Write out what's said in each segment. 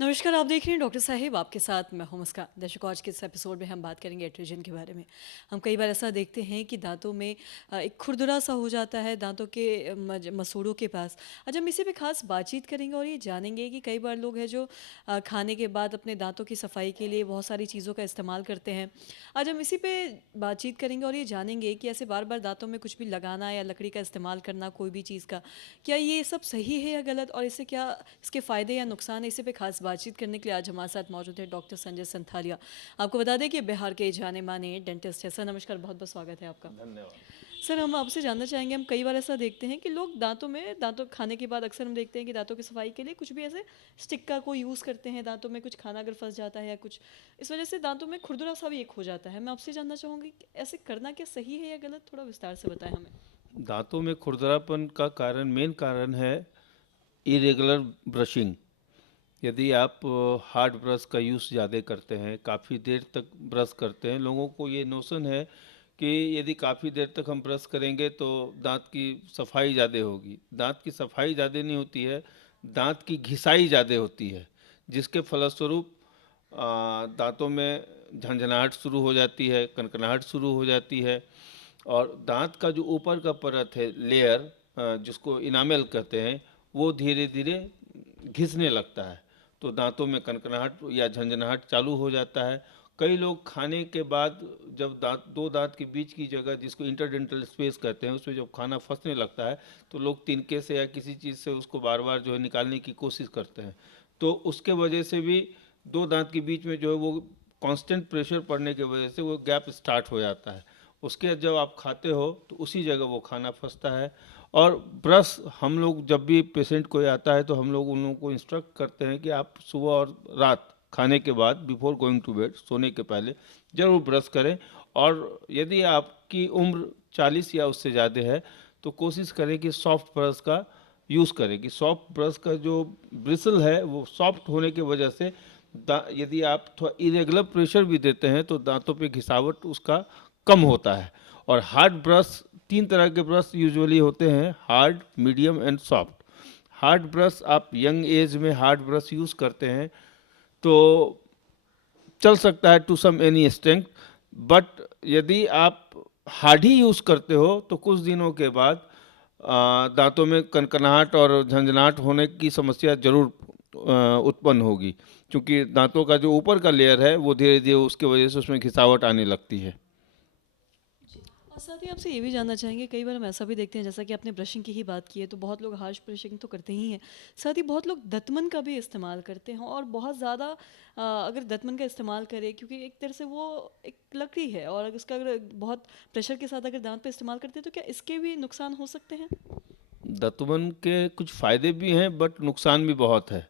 नमस्कार, आप देख रहे हैं डॉक्टर साहिब, आपके साथ मैं हूं मुस्कान। दर्शकों, आज के इस एपिसोड में हम बात करेंगे एट्रिजन के बारे में। हम कई बार ऐसा देखते हैं कि दांतों में एक खुरदुरा सा हो जाता है दांतों के मसूड़ों के पास। आज हम इसी पे खास बातचीत करेंगे और ये जानेंगे कि कई बार लोग हैं जो खाने के बाद अपने दांतों की सफाई के लिए बहुत सारी चीज़ों का इस्तेमाल करते हैं। आज हम इसी पे बातचीत करेंगे और ये जानेंगे कि ऐसे बार बार दांतों में कुछ भी लगाना या लकड़ी का इस्तेमाल करना कोई भी चीज़ का, क्या ये सब सही है या गलत, और इससे क्या इसके फ़ायदे या नुकसान है। इसी पे खास बातचीत करने के लिए आज हमारे साथ मौजूद है डॉक्टर संजय संथालिया। आपको बता दें कि बिहार के जाने माने डेंटिस्ट है। सर नमस्कार, बहुत बहुत स्वागत है आपका। धन्यवाद। सर, हम आपसे जानना चाहेंगे, हम कई बार ऐसा देखते हैं कि लोग दांतों खाने के बाद अक्सर हम देखते हैं कि दांतों की सफाई के लिए कुछ भी ऐसे स्टिक का कोई यूज़ करते हैं दांतों में, कुछ खाना अगर फंस जाता है या कुछ इस वजह से दांतों में खुरदुरा सा भी एक हो जाता है। मैं आपसे जानना चाहूँगी कि ऐसे करना क्या सही है या गलत, थोड़ा विस्तार से बताएं हमें। दांतों में खुरदरापन का मेन कारण है इरेगुलर ब्रशिंग। यदि आप हार्ड ब्रश का यूज़ ज़्यादा करते हैं, काफ़ी देर तक ब्रश करते हैं, लोगों को ये नोशन है कि यदि काफ़ी देर तक हम ब्रश करेंगे तो दांत की सफाई ज़्यादा होगी। दांत की सफाई ज़्यादा नहीं होती है, दांत की घिसाई ज़्यादा होती है, जिसके फलस्वरूप दांतों में झंझनाहट शुरू हो जाती है, कनकनाहट शुरू हो जाती है। और दांत का जो ऊपर का परत है, लेयर, जिसको इनामेल कहते हैं, वो धीरे धीरे घिसने लगता है, तो दांतों में कनकनाहट या झंझनाहट चालू हो जाता है। कई लोग खाने के बाद जब दो दांत के बीच की जगह, जिसको इंटरडेंटल स्पेस कहते हैं, उसमें जब खाना फंसने लगता है तो लोग तिनके से या किसी चीज़ से उसको बार बार जो है निकालने की कोशिश करते हैं। तो उसके वजह से भी दो दांत के बीच में जो है वो कांस्टेंट प्रेशर पड़ने की वजह से वो गैप स्टार्ट हो जाता है। उसके बाद जब आप खाते हो तो उसी जगह वो खाना फंसता है। और ब्रश, हम लोग जब भी पेशेंट कोई आता है तो हम लोग उन लोगों को इंस्ट्रक्ट करते हैं कि आप सुबह और रात खाने के बाद, बिफोर गोइंग टू बेड, सोने के पहले ज़रूर ब्रश करें। और यदि आपकी उम्र 40 या उससे ज़्यादा है तो कोशिश करें कि सॉफ्ट ब्रश का यूज़ करें, कि सॉफ्ट ब्रश का जो ब्रिसल है वो सॉफ्ट होने की वजह से यदि आप थोड़ा इरेगुलर प्रेशर भी देते हैं तो दांतों पे घिसावट उसका कम होता है। और हार्ड ब्रश, तीन तरह के ब्रश यूजुअली होते हैं: hard, medium and soft. Hard brush, आप यंग एज में हार्ड ब्रश यूज़ करते हैं तो चल सकता है to some any extent. But यदि आप हार्ड ही यूज़ करते हो तो कुछ दिनों के बाद दांतों में कनकनाहट और झंझनाहट होने की समस्या जरूर उत्पन्न होगी, क्योंकि दांतों का जो ऊपर का लेयर है वो धीरे धीरे उसकी वजह से उसमें घिसावट आने लगती है। और साथ ही आपसे ये भी जानना चाहेंगे, कई बार हम ऐसा भी देखते हैं, जैसा कि आपने ब्रशिंग की ही बात की है, तो बहुत लोग हार्श ब्रशिंग तो करते ही हैं, साथ ही बहुत लोग दतमन का भी इस्तेमाल करते हैं। और बहुत ज़्यादा अगर दतमन का इस्तेमाल करें, क्योंकि एक तरह से वो एक लकड़ी है, और अगर उसका अगर बहुत प्रेशर के साथ अगर दांत पे इस्तेमाल करते हैं तो क्या इसके भी नुकसान हो सकते हैं। दतवन के कुछ फ़ायदे भी हैं बट नुकसान भी बहुत है।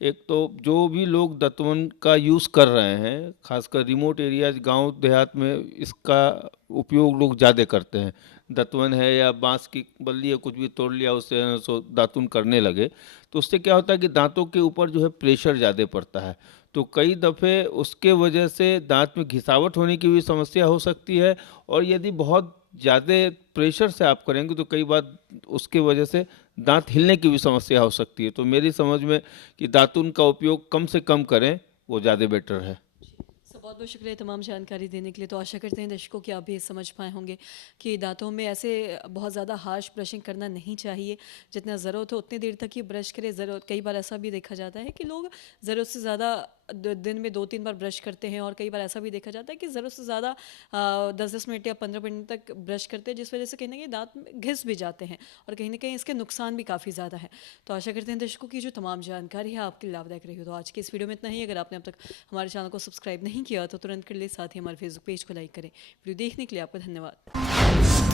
एक तो जो भी लोग दतवन का यूज़ कर रहे हैं, खासकर रिमोट एरियाज, गांव देहात में इसका उपयोग लोग ज़्यादा करते हैं। दतवन है या बांस की बल्ली या कुछ भी तोड़ लिया, उससे सो दातुन करने लगे, तो उससे क्या होता है कि दांतों के ऊपर जो है प्रेशर ज़्यादा पड़ता है। तो कई दफ़े उसके वजह से दांत में घिसावट होने की भी समस्या हो सकती है। और यदि बहुत ज़्यादा प्रेशर से आप करेंगे तो कई बार उसके वजह से दांत हिलने की भी समस्या हो सकती है। तो मेरी समझ में कि दातुन का उपयोग कम से कम करें, वो ज़्यादा बेटर है। सर, बहुत बहुत शुक्रिया तमाम जानकारी देने के लिए। तो आशा करते हैं दर्शकों कि आप भी समझ पाए होंगे कि दांतों में ऐसे बहुत ज़्यादा हार्श ब्रशिंग करना नहीं चाहिए। जितना ज़रूरत हो उतनी देर तक ही ब्रश करें। ज़रूरत, कई बार ऐसा भी देखा जाता है कि लोग ज़रूरत से ज़्यादा दिन में 2-3 बार ब्रश करते हैं, और कई बार ऐसा भी देखा जाता है कि ज़रूरत से ज़्यादा 10-10 मिनट या 15 मिनट तक ब्रश करते हैं, जिस वजह से कहीं ना कहीं दांत में घिस भी जाते हैं, और कहीं ना कहीं इसके नुकसान भी काफ़ी ज़्यादा है। तो आशा करते हैं दर्शकों की जो तमाम जानकारी है आपके लिए लाभदायक रही हो। तो आज की इस वीडियो में इतना ही। अगर आपने अब तक हमारे चैनल को सब्सक्राइब नहीं किया तो तुरंत कर ले, साथ ही हमारे फेसबुक पेज को लाइक करें। वीडियो देखने के लिए आपका धन्यवाद।